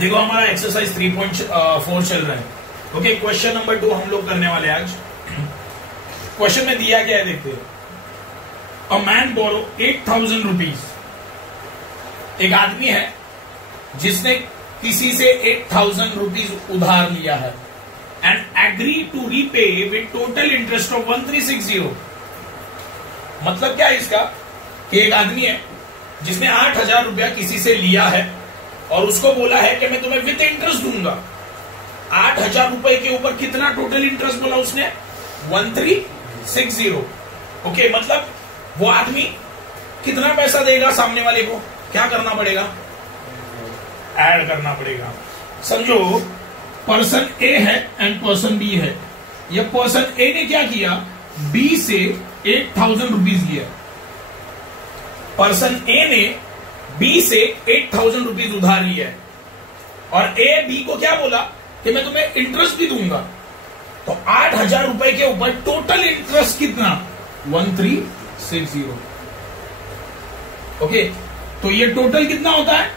देखो हमारा एक्सरसाइज 3.4 चल रहा है। ओके, क्वेश्चन नंबर 2 हम लोग करने वाले आज। क्वेश्चन में दिया क्या है देखते हैं। A man borrow 8,000 rupees. एक आदमी है जिसने किसी से 8,000 रुपीज उधार लिया है and agree to repay with total interest of 1360। मतलब क्या है इसका कि एक आदमी है जिसने 8,000 रुपया किसी से लिया है और उसको बोला है कि मैं तुम्हें विद इंटरेस्ट दूंगा। 8,000 रुपए के ऊपर कितना टोटल इंटरेस्ट बोला उसने? 1360। ओके, मतलब वो आदमी कितना पैसा देगा सामने वाले को? क्या करना पड़ेगा? ऐड करना पड़ेगा। समझो पर्सन ए है एंड पर्सन बी है। ये पर्सन ए ने क्या किया? बी से 8,000 रुपीज लिया। पर्सन ए ने बी से 8,000 रुपीज उधार लिया है और ए बी को क्या बोला कि मैं तुम्हें इंटरेस्ट भी दूंगा। तो 8,000 रुपए के ऊपर टोटल इंटरेस्ट कितना? 1360। ओके, तो ये टोटल कितना होता है?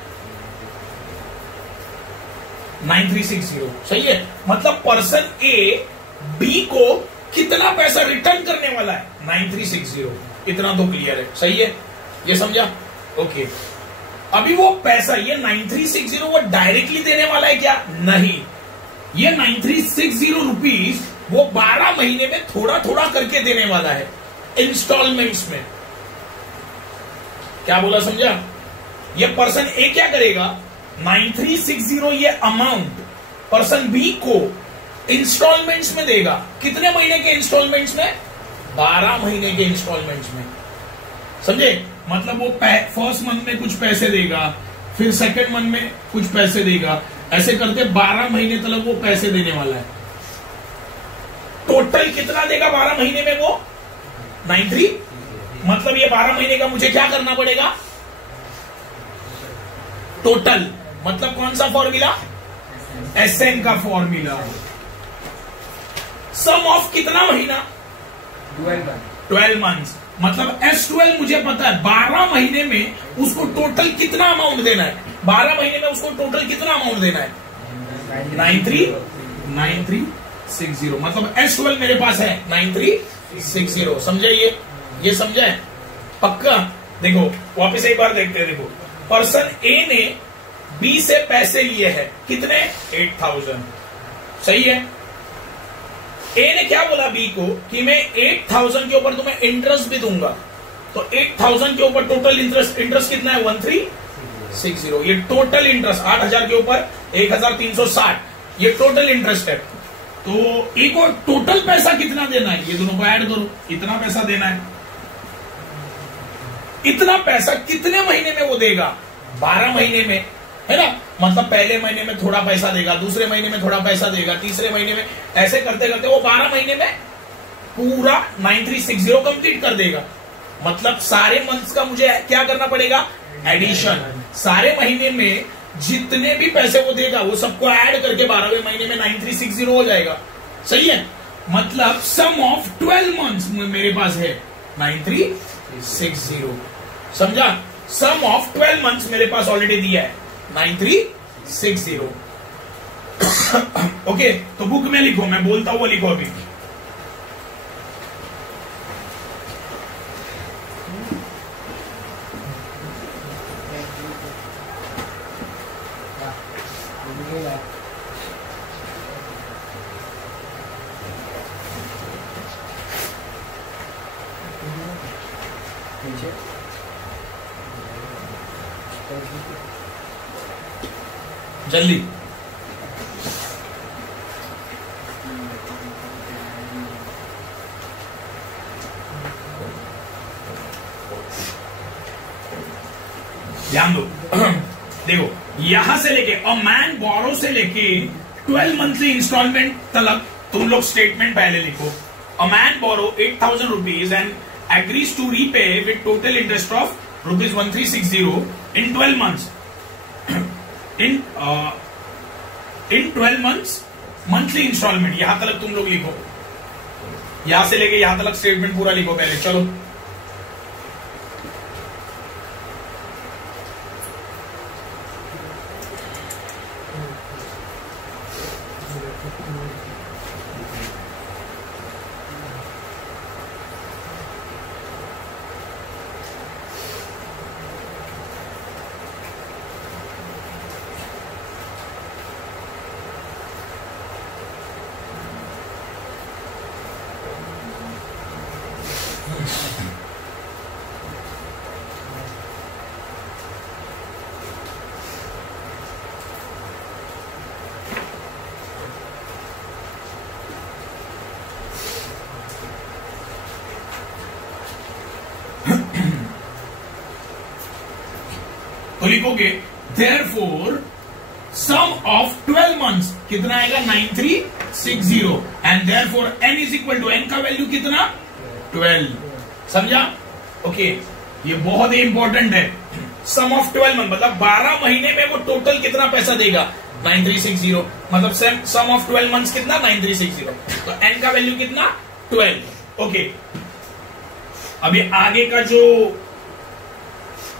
9360। सही है। मतलब पर्सन ए बी को कितना पैसा रिटर्न करने वाला है? 9360। इतना तो क्लियर है। सही है, ये समझा? ओके, अभी वो पैसा ये 9360 वो डायरेक्टली देने वाला है क्या? नहीं, ये 9360 रुपीज वो 12 महीने में थोड़ा थोड़ा करके देने वाला है, इंस्टॉलमेंट्स में। क्या बोला, समझा? ये पर्सन ए क्या करेगा? 9360 ये अमाउंट पर्सन बी को इंस्टॉलमेंट्स में देगा। कितने महीने के इंस्टॉलमेंट्स में? 12 महीने के इंस्टॉलमेंट्स में। समझे? मतलब वो फर्स्ट मंथ में कुछ पैसे देगा, फिर सेकंड मंथ में कुछ पैसे देगा, ऐसे करते 12 महीने तक वो पैसे देने वाला है। टोटल कितना देगा 12 महीने में वो? 93। मतलब ये 12 महीने का मुझे क्या करना पड़ेगा? टोटल मतलब कौन सा फॉर्मूला? एसएन का फॉर्मूला। सम ऑफ कितना महीना? 12 मंथ्स। मतलब S12 मुझे पता है 12 महीने में उसको टोटल कितना अमाउंट देना है? 12 महीने में उसको टोटल कितना अमाउंट देना है? 9360। मतलब S12 मेरे पास है 9360। समझे? ये समझे? पक्का? देखो वापस एक बार देखते हैं। देखो पर्सन ए ने बी से पैसे लिए हैं, कितने? 8,000। सही है। ए ने क्या बोला बी को कि मैं 8,000 के ऊपर तुम्हें इंटरेस्ट भी दूंगा। तो 8,000 के ऊपर टोटल इंटरेस्ट कितना है? 1360। ये टोटल इंटरेस्ट 8,000 के ऊपर 1,360 ये टोटल इंटरेस्ट है। तो ए को टोटल पैसा कितना देना है? ये दोनों को ऐड करो, इतना पैसा देना है। इतना पैसा कितने महीने में वो देगा? 12 महीने में, है ना? मतलब पहले महीने में थोड़ा पैसा देगा, दूसरे महीने में थोड़ा पैसा देगा, तीसरे महीने में, ऐसे करते करते वो 12 महीने में पूरा 9360 कंप्लीट कर देगा। मतलब सारे मंथ्स का मुझे क्या करना पड़ेगा? एडिशन। सारे महीने में जितने भी पैसे वो देगा वो सबको ऐड करके 12वें महीने में 9360 हो जाएगा। सही है। मतलब सम ऑफ 12 मंथ्स मेरे पास है 9360। समझा? सम ऑफ 12 मंथ्स मेरे पास ऑलरेडी दिया है 9360। ओके, तो बुक में लिखो, मैं बोलता हूं वो लिखो अभी। जल्दी। ध्यान दो। देखो यहां से लेके अ मैन बोरो से लेके 12 मंथली इंस्टॉलमेंट तक तुम लोग स्टेटमेंट पहले लिखो। A man borrow 8,000 rupees and agrees to repay with total interest of ₹1360 in 12 months. in 12 months monthly installment. यहां तक तुम लोग लिखो, यहां से लेके यहां तक स्टेटमेंट पूरा लिखो पहले। चलो तो लिखोगे therefore sum of 12 months कितना आएगा 9360 and therefore n is equal to n का वैल्यू कितना 12। समझा? ओके ये बहुत ही इंपॉर्टेंट है। सम ऑफ 12 मंथ मतलब 12 महीने में वो टोटल कितना पैसा देगा 9360 मतलब सम ऑफ 12 मंथ्स कितना 9360 तो n का वैल्यू कितना 12। ओके अभी आगे का जो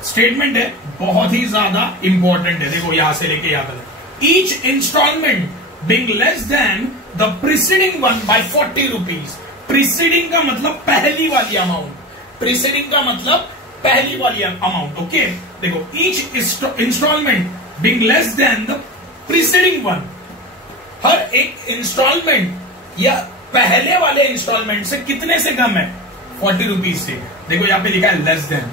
स्टेटमेंट है बहुत ही ज्यादा इंपॉर्टेंट है। देखो यहां से लेके यहां तक each instalment being less than the preceding one by 40 rupees. Preceding का मतलब पहली वाली अमाउंट, प्रीसीडिंग का मतलब पहली वाली अमाउंट। ओके देखो each instalment being less than the preceding one, हर एक इंस्टॉलमेंट या पहले वाले इंस्टॉलमेंट से कितने से कम है 40 रुपीज से। देखो यहां पे लिखा है लेस देन।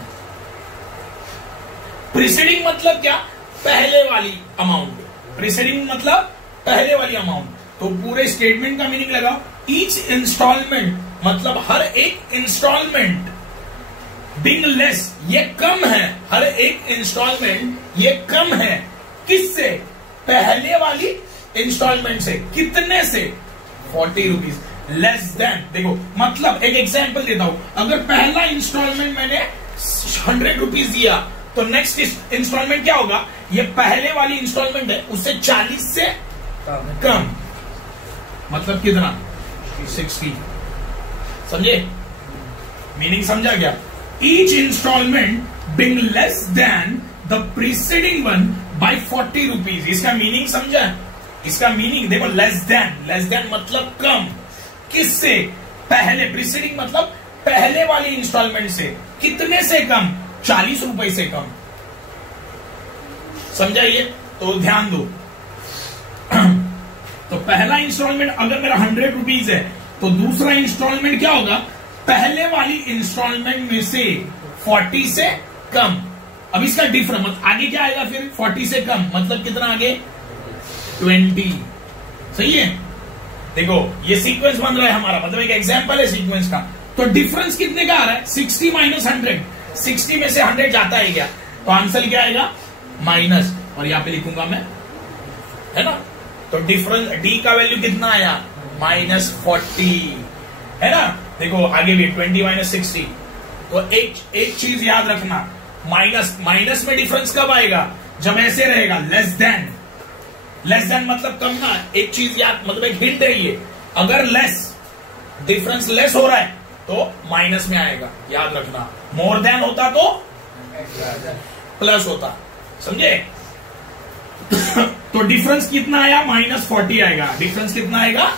प्रीसीडिंग मतलब क्या पहले वाली अमाउंट, प्रीसीडिंग मतलब पहले वाली अमाउंट। तो पूरे स्टेटमेंट का मीनिंग लगाओ ईच इंस्टॉलमेंट मतलब हर एक इंस्टॉलमेंट बिंग लेस ये कम है, हर एक इंस्टॉलमेंट ये कम है किससे पहले वाली इंस्टॉलमेंट से कितने से 40 रुपीज लेस देन। देखो मतलब एक एग्जांपल देता हूं अगर पहला इंस्टॉलमेंट मैंने 100 रुपीज दिया तो नेक्स्ट इंस्टॉलमेंट क्या होगा ये पहले वाली इंस्टॉलमेंट है उससे 40 से कम मतलब कितना 60। समझे मीनिंग समझा क्या? Each instalment being less than the preceding one by 40 rupees. इसका मीनिंग समझा? इसका मीनिंग देखो लेस देन मतलब कम किससे पहले, प्रीसीडिंग मतलब पहले वाली इंस्टॉलमेंट से कितने से कम 40 रुपए से कम। समझाइए तो ध्यान दो तो पहला इंस्टॉलमेंट अगर मेरा 100 रुपीज है तो दूसरा इंस्टॉलमेंट क्या होगा पहले वाली इंस्टॉलमेंट में से 40 से कम। अब इसका डिफरेंस मतलब आगे क्या आएगा फिर 40 से कम मतलब कितना आगे 20। सही है? देखो ये सीक्वेंस बन रहा है हमारा मतलब एक एग्जांपल है सीक्वेंस का। तो डिफरेंस कितने का आ रहा है 60 माइनस 100, 60 में से 100 जाता है क्या तो आंसर क्या आएगा माइनस, और यहां पे लिखूंगा मैं है ना। तो डिफरेंस डी का वैल्यू कितना आया -40 है ना। देखो आगे भी 20 माइनस 60। तो एक चीज याद रखना माइनस में डिफरेंस कब आएगा जब ऐसे रहेगा लेस देन मतलब कम ना। एक चीज याद मतलब एक हिंट है ये अगर डिफरेंस लेस हो रहा है तो माइनस में आएगा याद रखना। मोर देन होता तो प्लस होता। समझे? तो डिफरेंस कितना आया -40 आएगा। डिफरेंस कितना आएगा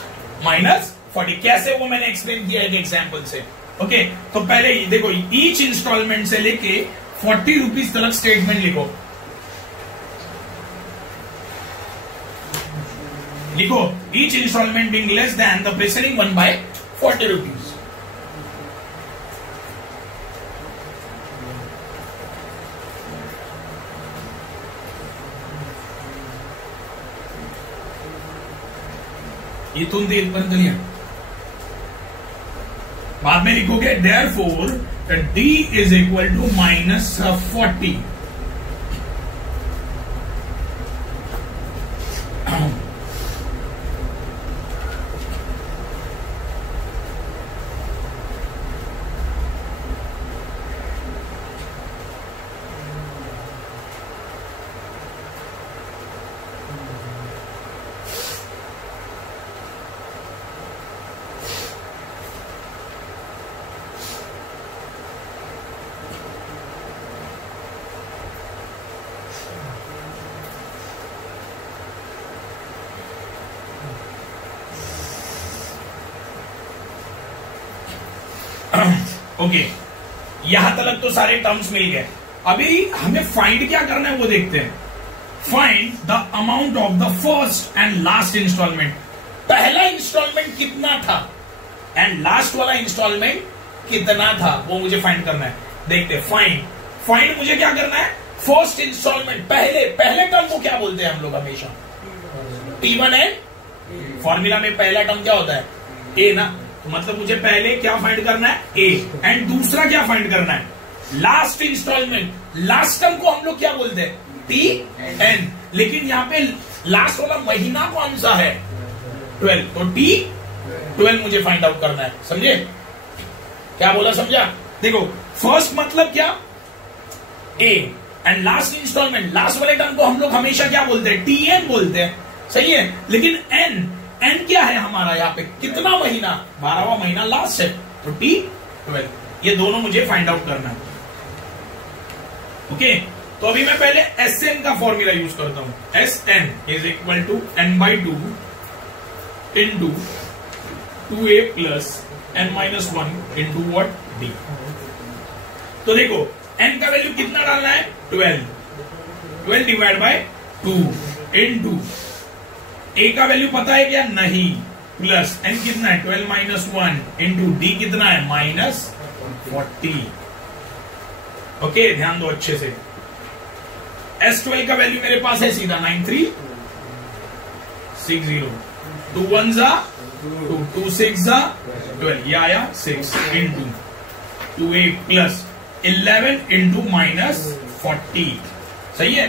-40। कैसे वो मैंने एक्सप्लेन किया एक एग्जांपल से। ओके तो पहले देखो ईच इंस्टॉलमेंट से लेके 40 रुपीज तक स्टेटमेंट लिखो each instalment being less than the preceding one by 40 rupees. ये तुम देर पर लिया बाद में लिखोगे therefore d is equal to -40। Okay, यहां तक तो सारे टर्म्स मिल गए। अभी हमें फाइंड क्या करना है वो देखते हैं। Find the amount of the first and last installment. पहला इंस्टॉलमेंट कितना था एंड लास्ट वाला इंस्टॉलमेंट कितना था, वो मुझे फाइंड करना है। देखते हैं। फाइंड मुझे क्या करना है, फर्स्ट इंस्टॉलमेंट, पहले टर्म को क्या बोलते हैं हम लोग हमेशा, T1 है। फॉर्मूला में पहला टर्म क्या होता है, ए ना, तो मतलब मुझे पहले क्या फाइंड करना है, ए, एंड दूसरा क्या फाइंड करना है, लास्ट इंस्टॉलमेंट। लास्ट टर्म को हम लोग क्या बोलते हैं, T(n), लेकिन यहाँ पे लास्ट वाला महीना कौन सा है, 12, तो T(12) मुझे फाइंड आउट करना है। समझे क्या बोला, समझा। देखो फर्स्ट मतलब क्या, ए, एंड लास्ट इंस्टॉलमेंट, लास्ट वाले टर्म को हम लोग हमेशा क्या बोलते हैं, T(n) बोलते हैं, सही है। लेकिन n क्या है हमारा, यहाँ पे कितना महीना, 12वां महीना लास्ट है, तो T(12). ये दोनों मुझे फाइंड आउट करना है। ओके, तो अभी मैं पहले Sn का फॉर्मूला यूज करता हूं। Sn is equal to n/2 into 2a plus n-1 into what, d। तो देखो n का वैल्यू कितना डालना है, 12 डिवाइड बाय 2 इंटू a का वैल्यू पता है क्या, नहीं, प्लस n कितना है, 12-1 इंटू d कितना है, -40। ओके, ध्यान दो अच्छे से। S12 का वैल्यू मेरे पास है सीधा 9360, 2 1 जा 2, 2 6 जा 12, ये आया 6 इंटू 2a प्लस 11 इंटू -40, सही है।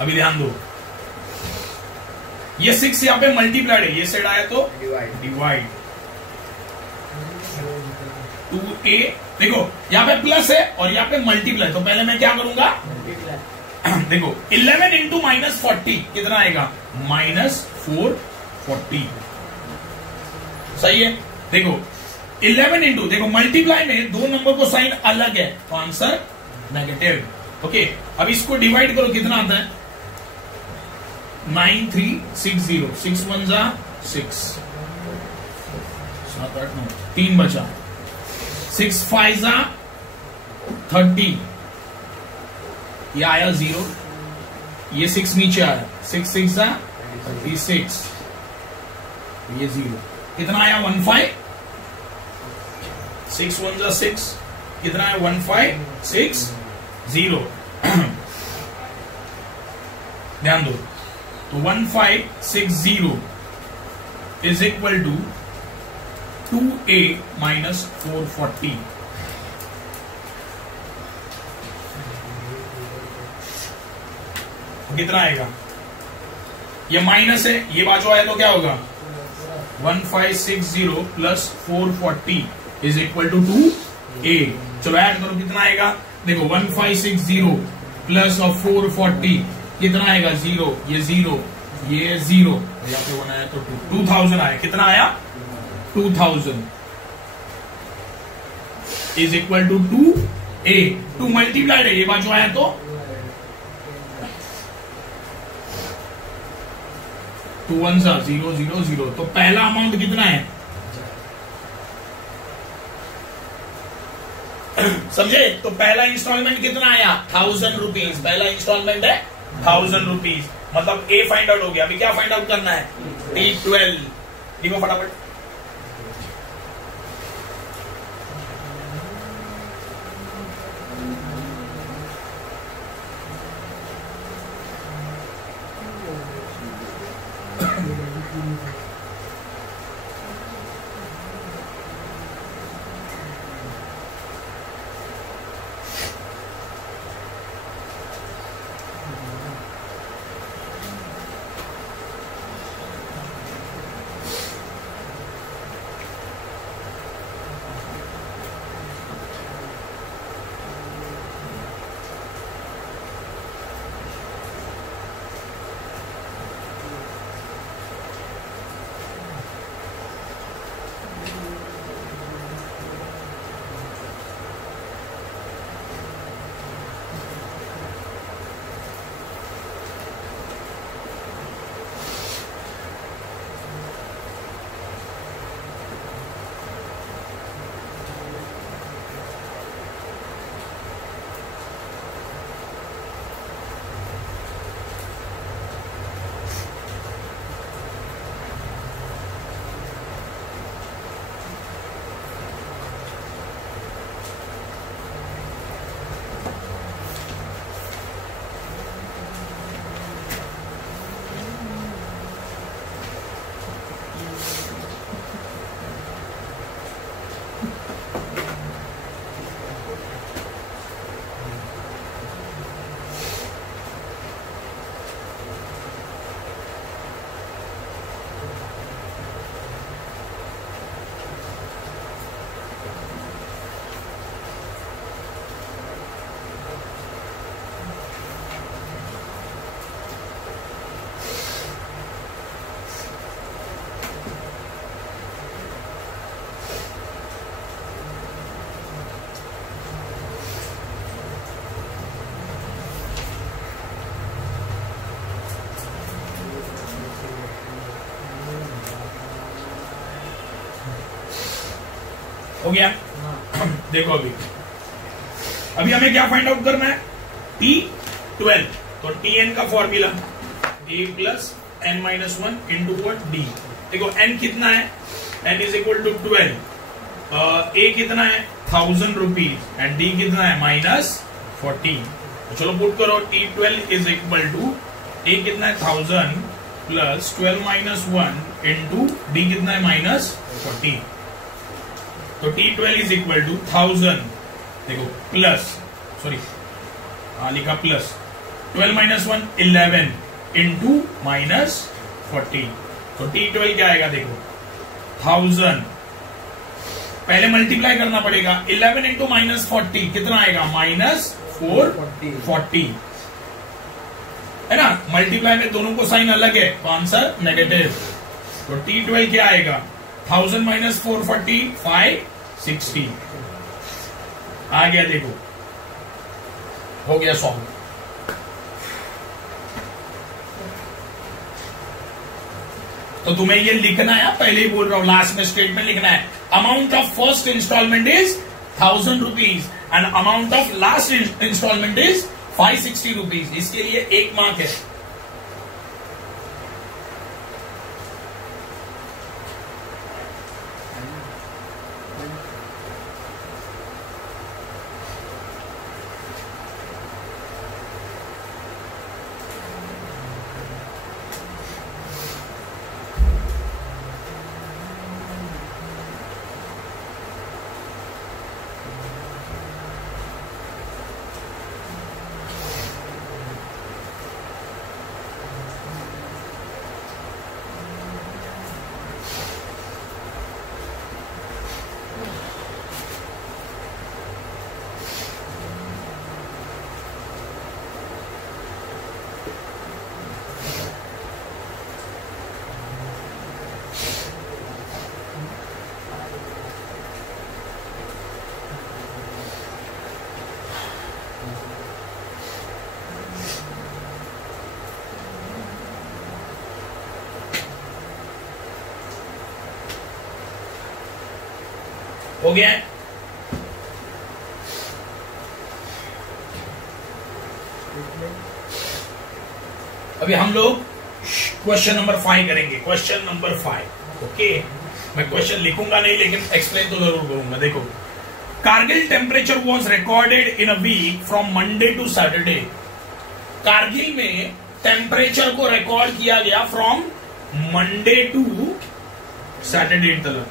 अभी ध्यान दो, ये 6 यहां पे मल्टीप्लाइड है, ये साइड आया तो डिवाइड 2a, देखो यहां पे प्लस है और यहां पे मल्टीप्लाई, तो पहले मैं क्या करूंगा, देखो 11 इंटू -40 कितना आएगा, -440, सही है। देखो 11 इंटू, देखो मल्टीप्लाई में दो नंबर को साइन अलग है, तो आंसर नेगेटिव। ओके, अब इसको डिवाइड करो, कितना आता है, 9360, 6 1 जा 6, 7 8 9, 3 बचा, 6 5 जा 30, ये आया 0, ये 6 नीचे आया, 6 6 जा 36, ये 0, कितना आया 15, 6 1 जा 6, कितना है 1560। ध्यान दो, तो 1560 is equal to 2a minus 440। कितना आएगा, ये माइनस है, ये बाजू आया तो क्या होगा, 1560 plus 440 is equal to 2a। चलो ऐड करो, कितना आएगा, देखो 1560 प्लस और 440 कितना आएगा, 0, ये 0, ये 0, यहाँ पे 1 आया तो 2000 आया, कितना आया 2000 is equal to 2a। 2 multiplied है, ये बाजू आया तो 2 1 0 0 0, तो पहला अमाउंट कितना है, समझे। तो पहला इंस्टॉलमेंट कितना आया, 1000 रुपीज, पहला इंस्टॉलमेंट है 1000 रुपीज, मतलब ए फाइंड आउट हो गया। अभी क्या फाइंड आउट करना है, T12, लिखो फटाफट। हो गया। देखो अभी हमें क्या फाइंड आउट करना है, T12। तो Tn का formula a plus n minus 1 into what d। देखो n कितना है, n is equal to 12, a कितना है 1000 रुपीज एंड d कितना है -14। तो चलो पुट करो, T12 is equal to a कितना है 1000 प्लस 12 माइनस 1 इंटू d कितना है -14। तो T12 इज इक्वल टू 1000, देखो प्लस, सॉरी लिखा प्लस 12 माइनस 1 11 इंटू -14। तो T12 क्या आएगा, देखो 1000 पहले मल्टीप्लाई करना पड़ेगा, 11 इंटू -40 कितना आएगा -440, है ना। मल्टीप्लाई में दोनों को साइन अलग है तो आंसर नेगेटिव। तो T12 क्या आएगा, 1000 माइनस 440 560 आ गया। देखो हो गया सॉल्व। तो तुम्हें ये लिखना है, पहले ही बोल रहा हूं, लास्ट में स्टेटमेंट लिखना है, amount of first installment is 1000 rupees and amount of last installment is 560 rupees. इसके लिए 1 मार्क है। हो गया है। अभी हम लोग क्वेश्चन नंबर 5 करेंगे। Question number 5, okay. मैं क्वेश्चन लिखूंगा नहीं लेकिन एक्सप्लेन तो जरूर करूंगा। देखो, Kargil temperature was recorded in a week from Monday to Saturday. Kargil में टेम्परेचर को रिकॉर्ड किया गया फ्रॉम मंडे टू सैटरडे तक।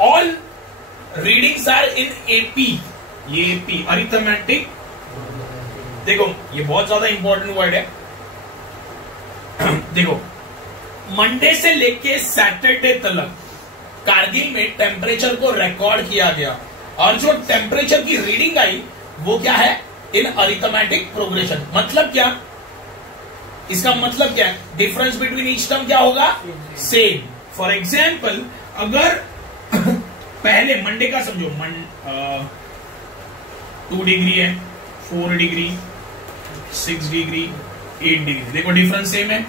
All readings are in AP. ये एपी अरिथमेटिक, देखो ये बहुत ज्यादा इंपॉर्टेंट वर्ड है। देखो, मंडे से लेके सैटरडे तक कारगिल में टेम्परेचर को रिकॉर्ड किया गया और जो टेम्परेचर की रीडिंग आई वो क्या है, इन अरिथमेटिक प्रोग्रेशन। मतलब क्या, इसका मतलब क्या है, डिफरेंस बिटवीन ईच टर्म क्या होगा, सेम। फॉर एग्जाम्पल, अगर पहले मंडे का समझो, 2 डिग्री है, 4 डिग्री, 6 डिग्री, 8 डिग्री, देखो डिफरेंस सेम है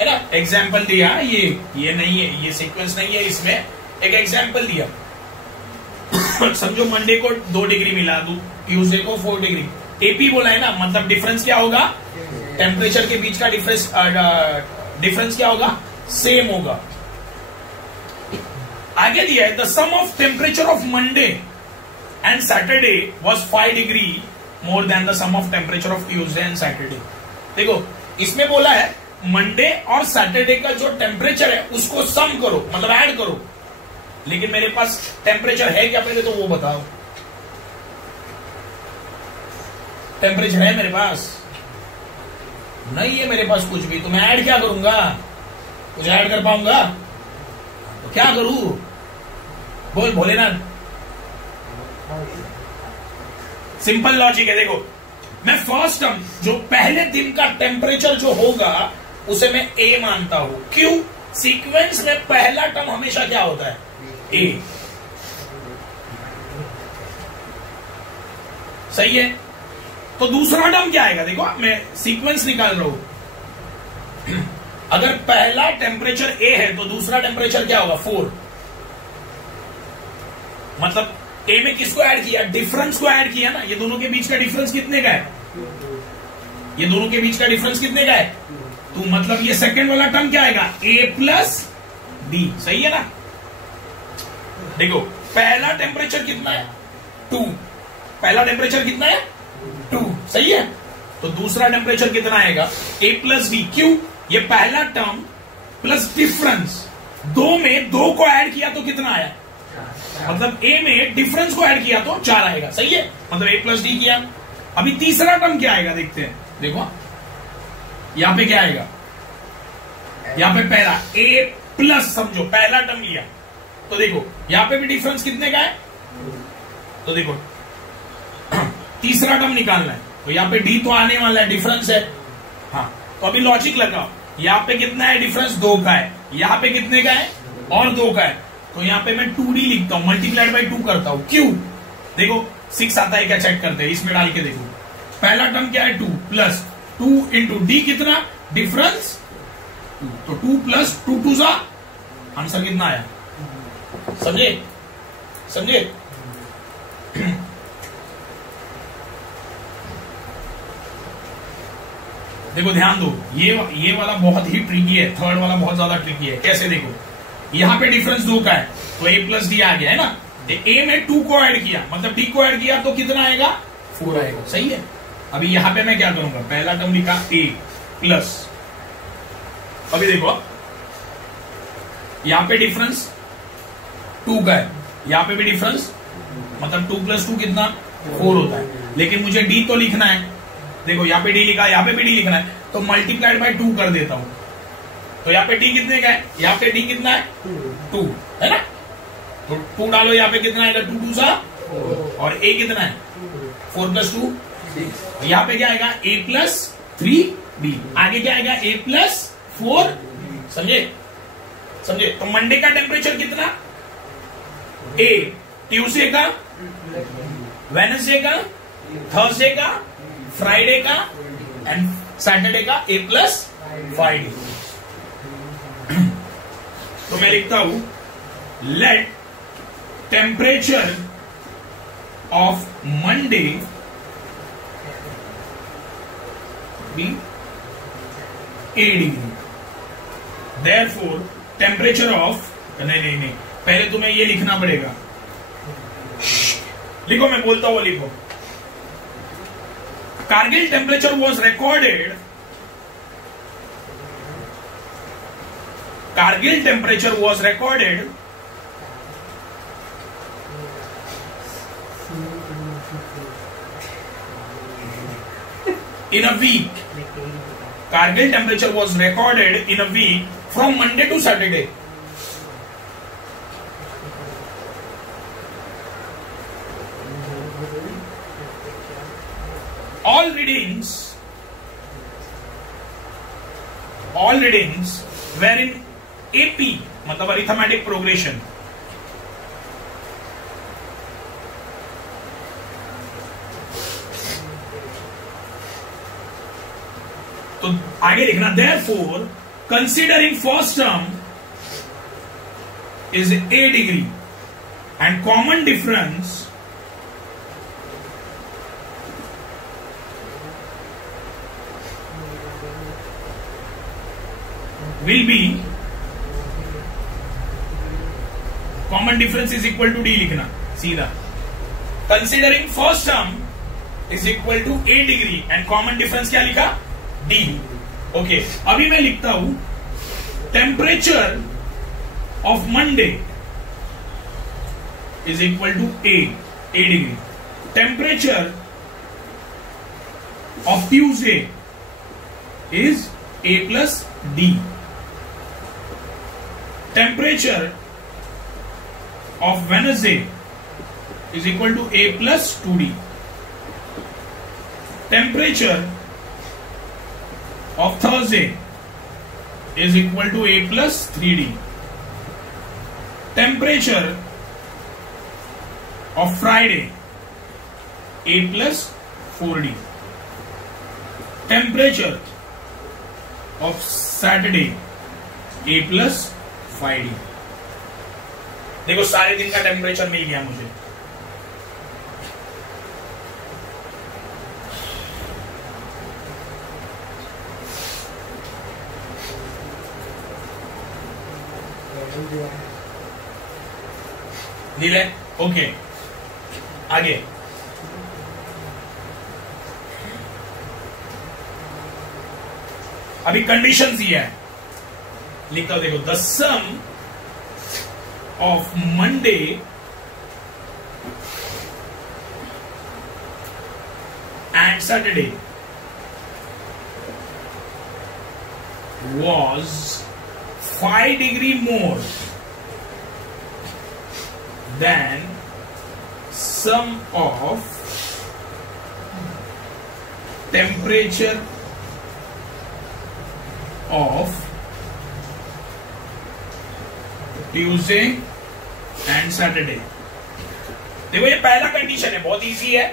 ना। एग्जाम्पल दिया, ये नहीं है, ये सीक्वेंस नहीं है, इसमें एक एग्जाम्पल दिया। समझो मंडे को 2 डिग्री मिला, ट्यूसडे को 4 डिग्री। एपी बोला है ना, मतलब डिफरेंस क्या होगा, टेम्परेचर के बीच का डिफरेंस क्या होगा, सेम होगा। आगे दिया है, the sum of temperature of Monday and Saturday was 5 degree more than the sum of temperature of Tuesday and Saturday. देखो, इसमें बोला है मंडे और सैटरडे का जो टेम्परेचर है उसको सम करो, मतलब ऐड करो। लेकिन मेरे पास टेम्परेचर है क्या, पहले तो वो बताओ। टेम्परेचर है मेरे पास? नहीं है मेरे पास कुछ भी, तो मैं ऐड क्या करूंगा, कुछ ऐड कर पाऊंगा तो क्या करूं, बोल भोलेनाथ। सिंपल लॉजिक है। देखो, मैं फर्स्ट टर्म जो पहले दिन का टेम्परेचर जो होगा उसे मैं ए मानता हूं। क्यों? सीक्वेंस में पहला टर्म हमेशा क्या होता है, ए। सही है। तो दूसरा टर्म क्या आएगा, देखो मैं सीक्वेंस निकाल रहा हूं। अगर पहला टेम्परेचर ए है तो दूसरा टेम्परेचर क्या होगा, 4। मतलब ए में किसको ऐड किया, डिफरेंस को ऐड किया ना। ये दोनों के बीच का डिफरेंस कितने का है, ये दोनों के बीच का डिफरेंस कितने का है, तो मतलब ये सेकंड वाला टर्म क्या आएगा, ए प्लस बी। सही है ना। देखो पहला टेम्परेचर कितना है 2, पहला टेम्परेचर कितना है 2, सही है। तो दूसरा टेम्परेचर कितना आएगा, ए प्लस बी। क्यों, ये पहला टर्म प्लस डिफरेंस, दो में दो को ऐड किया तो कितना आया, मतलब ए में डिफरेंस को ऐड किया तो 4 आएगा। सही है, मतलब ए प्लस डी किया। अभी तीसरा टर्म क्या आएगा देखते हैं। देखो यहां पे क्या आएगा, यहां पे पहला ए प्लस, समझो पहला टर्म लिया तो देखो यहां पे भी डिफरेंस कितने का है, तो देखो तीसरा टर्म निकालना है तो यहां पे डी तो आने वाला है, डिफरेंस है। हाँ तो अभी लॉजिक लगाओ, यहां पे कितना है डिफरेंस, 2 का है, यहां पे कितने का है और 2 का है, तो यहां पे मैं 2d लिखता हूं, मल्टीप्लाइड बाई 2 करता हूं। क्यों, देखो 6 आता है क्या, चेक करते हैं, इसमें डाल के देखो। पहला टर्म क्या है 2 प्लस 2 इंटू डी कितना डिफरेंस 2, तो 2 प्लस 2 2 सा आंसर कितना आया, समझे समझे। देखो ध्यान दो, ये वाला बहुत ही ट्रिकी है, थर्ड वाला बहुत ज्यादा ट्रिकी है। कैसे, देखो यहां पे डिफरेंस 2 का है तो ए प्लस डी आ गया है ना, ए में 2 को ऐड किया मतलब डी को ऐड किया तो कितना आएगा 4 आएगा। सही है। अभी यहां पे मैं क्या करूंगा, पहला टर्म लिखा ए प्लस, अभी देखो यहां पे डिफरेंस 2 का है, यहां पे भी डिफरेंस, मतलब 2 प्लस 2 कितना 4 होता है, लेकिन मुझे डी तो लिखना है। देखो यहाँ पे डी लिखा, यहाँ पे भी डी लिखना है, तो मल्टीप्लाइड बाय 2 कर देता हूं। तो यहाँ पे डी कितने का है, यहाँ पे डी कितना है 2 है ना, तो 2 डालो, यहाँ पे कितना आएगा 2 2 सा, और ए कितना है 4 प्लस 2, यहाँ पे क्या आएगा ए प्लस 3 बी, आगे क्या आएगा ए प्लस 4। समझे समझे। तो मंडे का टेम्परेचर कितना, ए, ट्यूसडे का, वेडनेसडे का, थर्सडे का, फ्राइडे का एंड सैटरडे का ए प्लस 5। तो मैं लिखता हूं let temperature of Monday be 8 degree, therefore temperature of, नहीं, पहले तुम्हें ये लिखना पड़ेगा, लिखो मैं बोलता हूं लिखो। Kargil temperature was recorded. Kargil temperature was recorded in a week. Kargil temperature was recorded in a week from Monday to Saturday. All readings were in AP, मतलब arithmetic progression. तो आगे लिखना, therefore considering first term is 8 degree and common difference will be, common difference is equal to d लिखना सीधा, considering first term is equal to 8 degree and common difference क्या लिखा d। Okay, अभी मैं लिखता हूं temperature of Monday is equal to 8 degree, temperature of Tuesday is a plus d, temperature of Wednesday is equal to a plus 2d, temperature of Thursday is equal to a plus 3d, temperature of Friday a plus 4d, temperature of Saturday a plus 5d। देखो सारे दिन का temperature मिल गया मुझे। नीले okay, आगे अभी condition दी है, लिखा देखो, the sum of Monday and Saturday was 5 degree more than sum of temperature of Tuesday and Saturday। देखो ये पहला कंडीशन है, बहुत इजी है,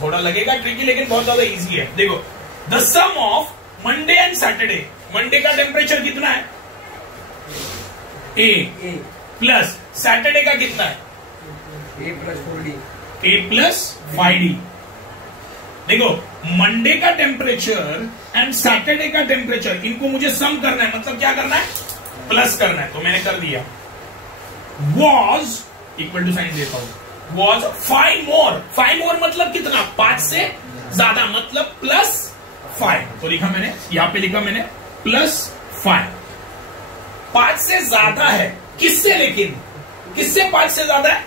थोड़ा लगेगा ट्रिकी लेकिन बहुत ज्यादा इजी है। देखो the sum of Monday and Saturday, Monday का टेम्परेचर कितना है ए प्लस सैटरडे का कितना है A plus 4D, A plus 5D। देखो मंडे का टेम्परेचर एंड सैटरडे का टेम्परेचर, इनको मुझे सम करना है, मतलब क्या करना है, प्लस करना है, तो मैंने कर दिया। वॉज इक्वल टू साइन देता हूं, वॉज 5 मोर, 5 मोर मतलब कितना, 5 से ज्यादा, मतलब प्लस 5, तो लिखा मैंने, यहां पे लिखा मैंने प्लस 5, 5 से ज्यादा है, किससे, लेकिन किससे 5 से ज्यादा है,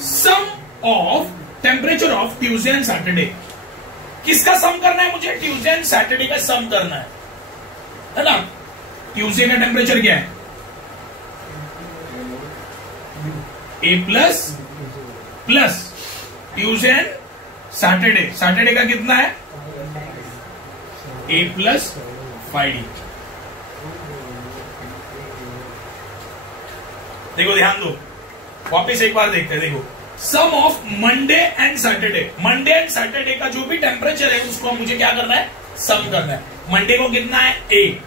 sum of temperature of Tuesday and Saturday. किसका सम करना है मुझे, ट्यूसडे एंड सैटरडे का सम करना है ना। ट्यूसडे का टेम्परेचर क्या है, A plus plus Tuesday and Saturday, Saturday का कितना है, ए प्लस 5D। देखो ध्यान दो, वापिस एक बार देखते हैं। देखो sum of Monday and Saturday, Monday and Saturday का जो भी टेम्परेचर है उसको मुझे क्या करना है, सम करना है। मंडे को कितना है ए,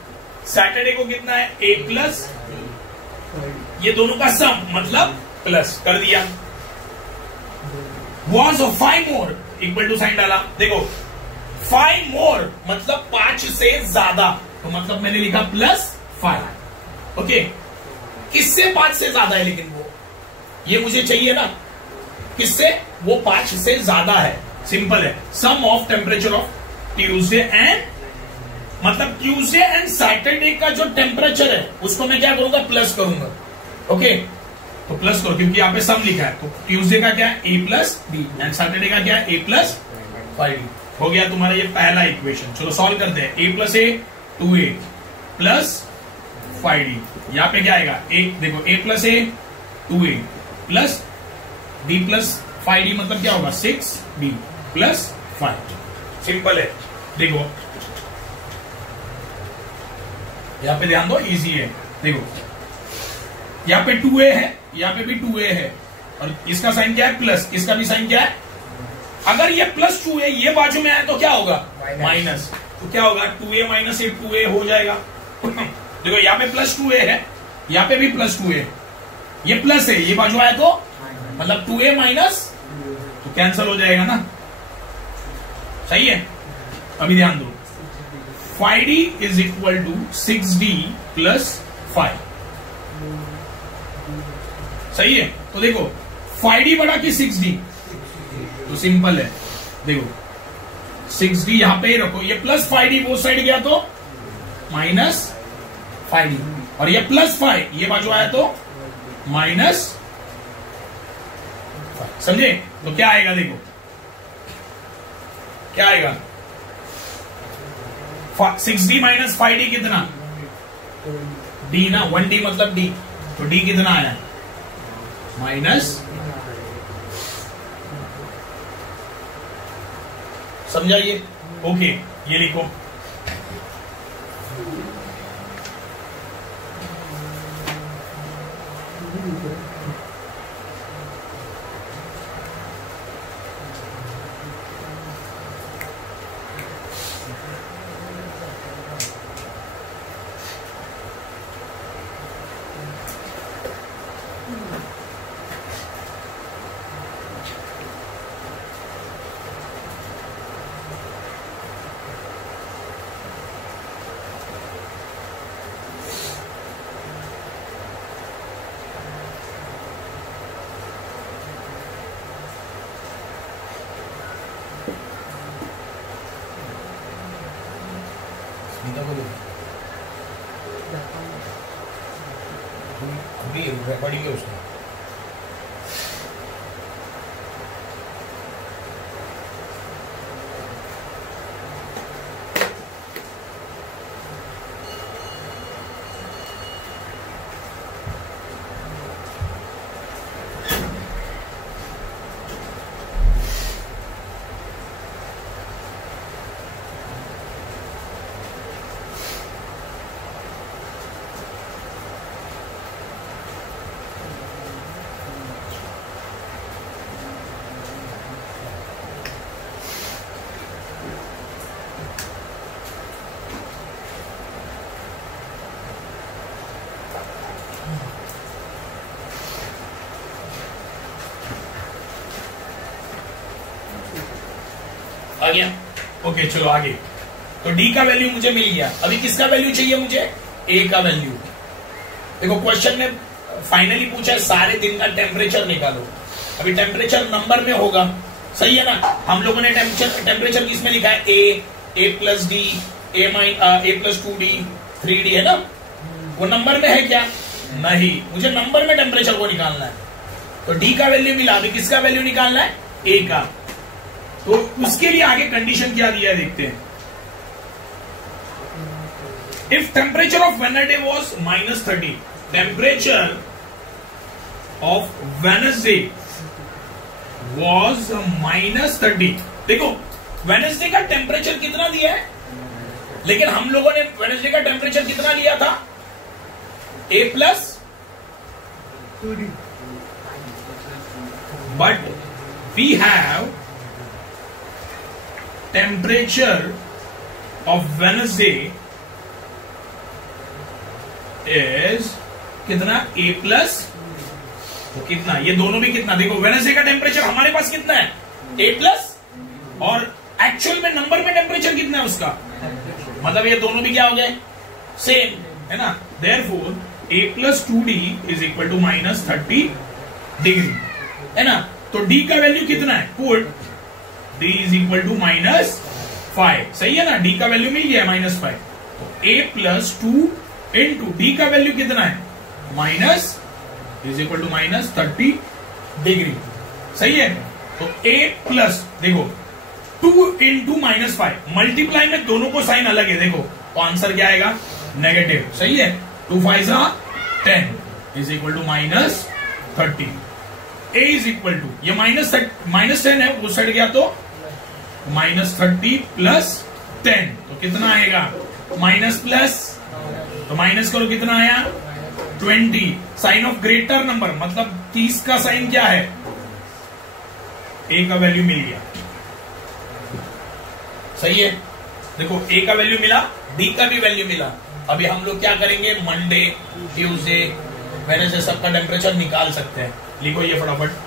सैटरडे को कितना है ए प्लस, ये दोनों का सम मतलब प्लस कर दिया। Was of 5 more equal to sign डाला। देखो 5 मोर मतलब 5 से ज्यादा, तो मतलब मैंने लिखा प्लस 5। ओके, किससे 5 से ज्यादा है, लेकिन वो ये मुझे चाहिए ना, किससे, वो 5 से ज्यादा है, सिंपल है। Sum of temperature of Tuesday and, मतलब ट्यूसडे एंड सैटरडे का जो टेम्परेचर है उसको मैं क्या करूंगा, प्लस करूंगा। ओके, तो प्लस करो क्योंकि यहां पे सम लिखा है, तो ट्यूसडे का क्या है A plus B and Saturday का क्या है ए प्लस 5D। हो गया तुम्हारा ये पहला इक्वेशन। चलो सॉल्व करते हैं। ए प्लस ए 2a प्लस 5D, यहां पे क्या आएगा, ए देखो ए प्लस ए 2a plus b plus 5D मतलब क्या होगा 6b प्लस 5। सिंपल है। देखो यहां पे ध्यान दो, इजी है। देखो यहां पे 2a है, यहां पे भी 2a है, और इसका साइन क्या है प्लस, इसका भी साइन क्या है, अगर ये प्लस 2 है, ये बाजू में आए तो क्या होगा माइनस, तो क्या होगा 2a माइनस 2a हो जाएगा। देखो यहाँ पे प्लस 2a है, यहाँ पे भी प्लस 2a, ये प्लस है, ये बाजू आया तो मतलब 2a माइनस, तो कैंसिल हो जाएगा ना, सही है। अभी ध्यान दो, 5D is equal to 6D plus 5, सही है। तो देखो 5D बड़ा कि 6D, तो सिंपल है। देखो 6D यहां पे रखो, ये प्लस 5D वो साइड गया तो माइनस 5D, और ये प्लस 5 ये बाजू आया तो माइनस 5, समझे। तो क्या आएगा, देखो क्या आएगा, 6D माइनस 5D कितना, D ना, 1D मतलब D, तो D कितना आया माइनस, समझाइए। ओके, ये लिखो, अभी रिकॉर्डिंग है उसमें। आ गया? ओके, चलो आगे। तो डी का वैल्यू मुझे मिल गया। अभी किसका वैल्यू चाहिए मुझे? ए का वैल्यू। देखो क्वेश्चन में फाइनली पूछा है सारे दिन का टेम्परेचर निकालो। अभी टेम्परेचर नंबर में होगा, सही है ना? हम लोगों ने टेम्परेचर किसमें लिखा है? A plus D, A plus 2D, 3D है ना? वो नंबर में है क्या? नहीं, मुझे नंबर में टेम्परेचर को निकालना है। तो डी का वैल्यू मिला, अभी किसका वैल्यू निकालना है? ए का। तो उसके लिए आगे कंडीशन क्या दिया है देखते हैं। If temperature of Wednesday was -30, temperature of Wednesday was -30। देखो वेडनेसडे का टेम्परेचर कितना दिया है, लेकिन हम लोगों ने वेडनेसडे का टेम्परेचर कितना लिया था? A plus 2D, but we have temperature of Wednesday is कितना? ए प्लस, तो कितना? ये दोनों भी कितना? देखो वेडनेसडे का टेम्परेचर हमारे पास कितना है? ए प्लस, और एक्चुअल में नंबर में टेम्परेचर कितना है उसका? मतलब ये दोनों भी क्या हो गए? सेम है ना? Therefore a plus 2D is equal to -30 degree, है ना? तो डी का वैल्यू कितना है? Put D is equal to -5, सही है ना? डी का वैल्यू मिल गया -5। तो ए प्लस 2 इंटू डी का वैल्यू कितना है? Minus is equal to -30 degree, सही है? तो ए प्लस, देखो 2 इंटू -5, मल्टीप्लाई में दोनों को साइन अलग है, देखो तो आंसर क्या आएगा? नेगेटिव, सही है? 2 5 10 is equal to -30। A is equal to, ये -10 है, वो सट गया तो -30 प्लस 10, तो कितना आएगा? माइनस प्लस, तो माइनस करो, कितना आया? 20। साइन ऑफ ग्रेटर नंबर, मतलब 30 का साइन क्या है? ए का वैल्यू मिल गया, सही है? देखो ए का वैल्यू मिला, डी का भी वैल्यू मिला। अभी हम लोग क्या करेंगे? मंडे, ट्यूसडे, वेडनेसडे सबका टेम्परेचर निकाल सकते हैं। लिखो ये फटाफट।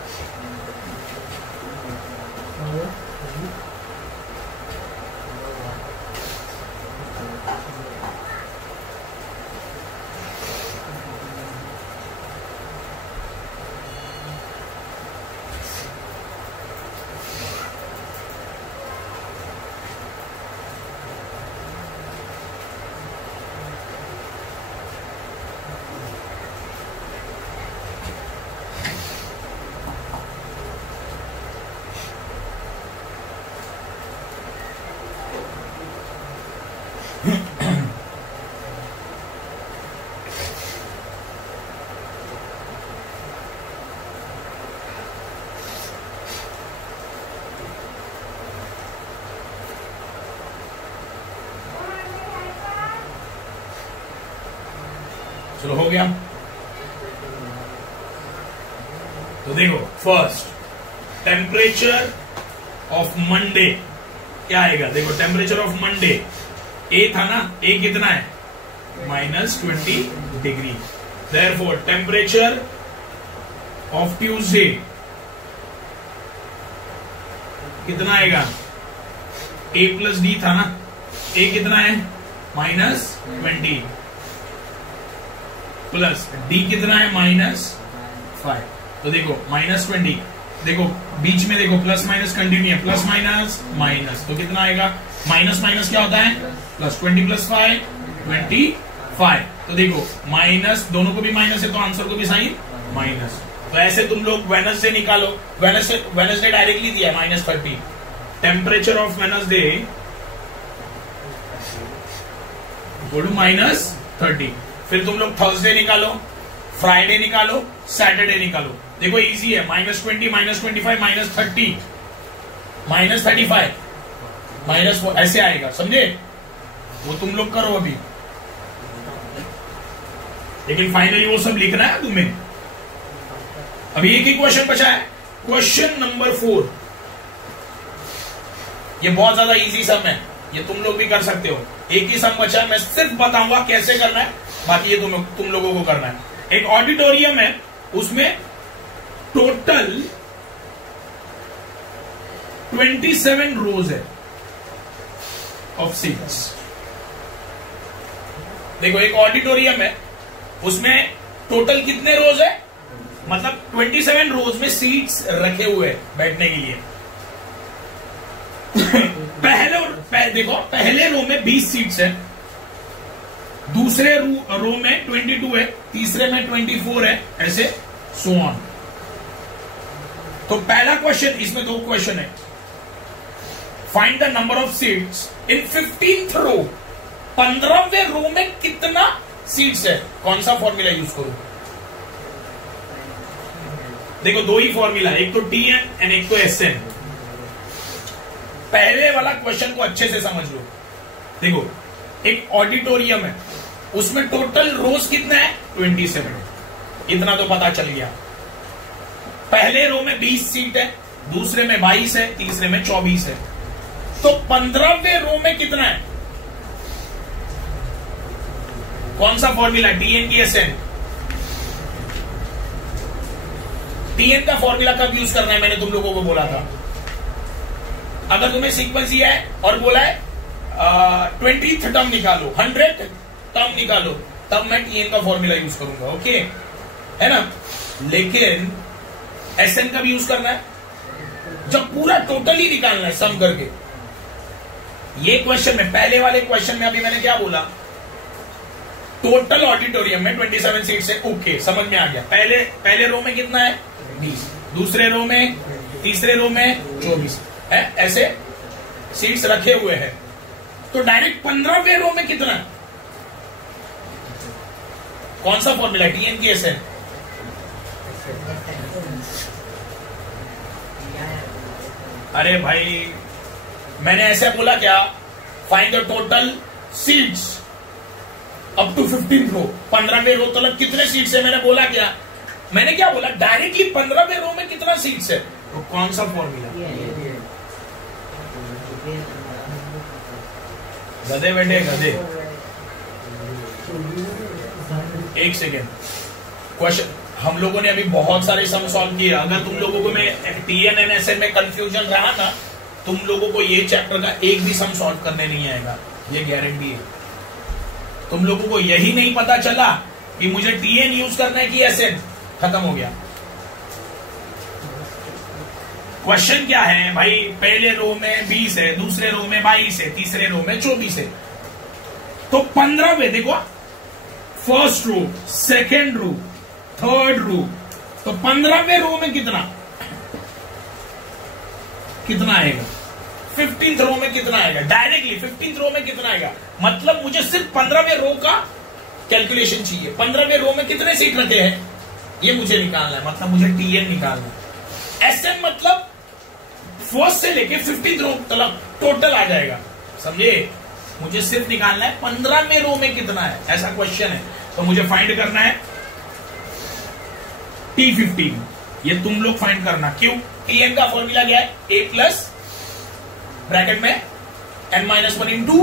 चलो हो गया। तो देखो फर्स्ट टेम्परेचर ऑफ मंडे क्या आएगा? देखो टेम्परेचर ऑफ मंडे ए था ना, ए कितना है? -20 degree. Therefore temperature of Tuesday कितना आएगा? ए प्लस डी था ना, ए कितना है? -20 प्लस डी कितना है? -5। तो देखो -20, देखो बीच में देखो प्लस माइनस कंटिन्यू है, प्लस माइनस माइनस, तो कितना आएगा? माइनस माइनस क्या होता है? Plus 20 plus 5 25। तो देखो माइनस, दोनों को भी माइनस है तो आंसर को भी साइन माइनस। तो ऐसे तुम लोग वेडनेसडे निकालो, वेडनेसडे डायरेक्टली दिया -30। Temperature of Wednesday -30। फिर तुम लोग थर्सडे निकालो, फ्राइडे निकालो, सैटरडे निकालो। देखो इजी है, -20 -25 -30 -35 माइनस ऐसे आएगा, समझे? वो तुम लोग करो अभी, लेकिन फाइनली वो सब लिखना है तुम्हें। अभी एक ही क्वेश्चन बचा है, क्वेश्चन नंबर 4। ये बहुत ज्यादा इजी सम है, ये तुम लोग भी कर सकते हो। एक ही सम बचा है, मैं सिर्फ बताऊंगा कैसे करना है, बाकी ये तुम लोगों को करना है। एक ऑडिटोरियम है, उसमें टोटल 27 रोज है ऑफ सीट्स। देखो एक ऑडिटोरियम है, उसमें टोटल कितने रोज है, मतलब 27 रोज में सीट्स रखे हुए हैं बैठने के लिए। देखो पहले रो में 20 सीट्स है, दूसरे रो में 22 है, तीसरे में 24 है, ऐसे सो ऑन। तो पहला क्वेश्चन, इसमें 2 क्वेश्चन है। Find the number of seats in 15th row. 15वें रो में कितना सीट्स है, कौन सा फॉर्मूला यूज करूं? देखो 2 ही फॉर्मूला, एक तो TN एंड एक तो SN। पहले वाला क्वेश्चन को अच्छे से समझ लो। देखो एक ऑडिटोरियम है, उसमें टोटल रोज कितना है 27, इतना तो पता चल गया। पहले रो में 20 सीट है, दूसरे में 22 है, तीसरे में 24 है। तो 15वें रो में कितना है, कौन सा फॉर्मूला, TN की SN? TN का फॉर्मूला कब यूज करना है मैंने तुम लोगों को बोला था। अगर तुम्हें सीक्वेंस दिया है और बोला है 20th टर्म निकालो, 100th टर्म निकालो, तब मैं TN का फॉर्मूला यूज करूंगा, ओके है ना। लेकिन SN का भी यूज करना है जब पूरा टोटल ही निकालना है सम करके। ये क्वेश्चन में, पहले वाले क्वेश्चन में अभी मैंने क्या बोला, टोटल ऑडिटोरियम में 27 सीट्स है, ओके समझ में आ गया। पहले रो में कितना है 20, दूसरे रो में, तीसरे रो में 24 है, ऐसे सीट्स रखे हुए हैं। तो डायरेक्ट 15वें रो में कितना, कौन सा फॉर्मूला, TN की SN? अरे भाई मैंने ऐसे बोला क्या, find the total seats up to 15th row. 15वें रो तक कितने सीट्स है मैंने बोला क्या, मैंने क्या बोला, डायरेक्टली 15वें रो में कितना सीट्स है, तो कौन सा फॉर्मूला? गधे बैठे गधे। एक सेकेंड, क्वेश्चन हम लोगों ने अभी बहुत सारे सम सॉल्व किए। अगर तुम लोगों को में TN एंड SN में कंफ्यूजन रहा ना, तुम लोगों को ये चैप्टर का एक भी सम सॉल्व करने नहीं आएगा, ये गारंटी है। तुम लोगों को यही नहीं पता चला कि मुझे TN यूज करना है कि SN, खत्म हो गया। क्वेश्चन क्या है भाई, पहले रो में 20 है, दूसरे रो में 22 है, तीसरे रो में 24 है। तो 15वें देखो, first row, second row, third row, तो 15वें रो में कितना आएगा, 15th रो में कितना आएगा, डायरेक्टली 15th रो में कितना आएगा। मतलब मुझे सिर्फ 15वें रो का कैलकुलेशन चाहिए, 15वें रो में कितने सीट रखे हैं ये मुझे निकालना है, मतलब मुझे TN निकालना है। SN मतलब फर्स्ट से लेके 15th रो तक टोटल आ जाएगा, समझे। मुझे सिर्फ निकालना है 15वें रो में कितना है, ऐसा क्वेश्चन है। तो मुझे फाइंड करना है T15, ये तुम लोग फाइंड करना। क्यों, TN का फॉर्मूला क्या है, A प्लस ब्रैकेट में n-1 इंटू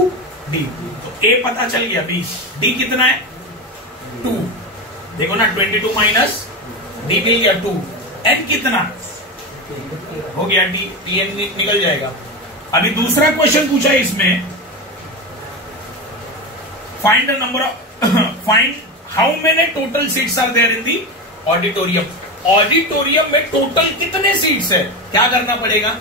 D। तो A पता चल गया, B, D कितना है 2, देखो ना 22 माइनस D मिल गया 2, N कितना हो गया, TN निकल जाएगा। अभी दूसरा क्वेश्चन पूछा है इसमें, find the number of, find how many total seats are there in the auditorium. Auditorium में टोटल कितने सीट्स है, क्या करना पड़ेगा,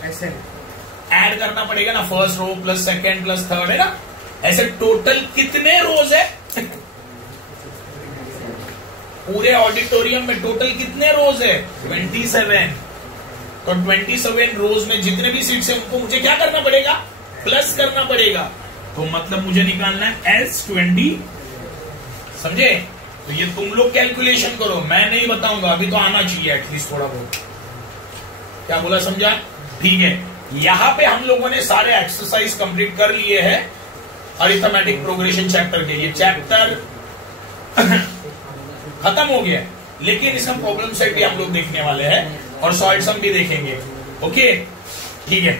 ऐड करना पड़ेगा ना, first row plus second plus third, है ना, ऐसे टोटल कितने रोज है? पूरे ऑडिटोरियम में टोटल कितने रोज है? 27। तो 27 रोज में जितने भी सीट्स है उनको मुझे क्या करना पड़ेगा? प्लस करना पड़ेगा। तो मतलब मुझे निकालना है S20। समझे? तो ये तुम लोग कैलकुलेशन करो, मैं नहीं बताऊंगा, अभी तो आना चाहिए एटलीस्ट थोड़ा बहुत। क्या बोला, समझा? ठीक है, यहां पे हम लोगों ने सारे एक्सरसाइज कंप्लीट कर लिए हैं अरिथमेटिक प्रोग्रेशन चैप्टर के। ये चैप्टर खत्म हो गया, लेकिन इसमें प्रॉब्लम सेट भी हम लोग देखने वाले हैं और सॉल्यूशन भी देखेंगे। ओके, ठीक है।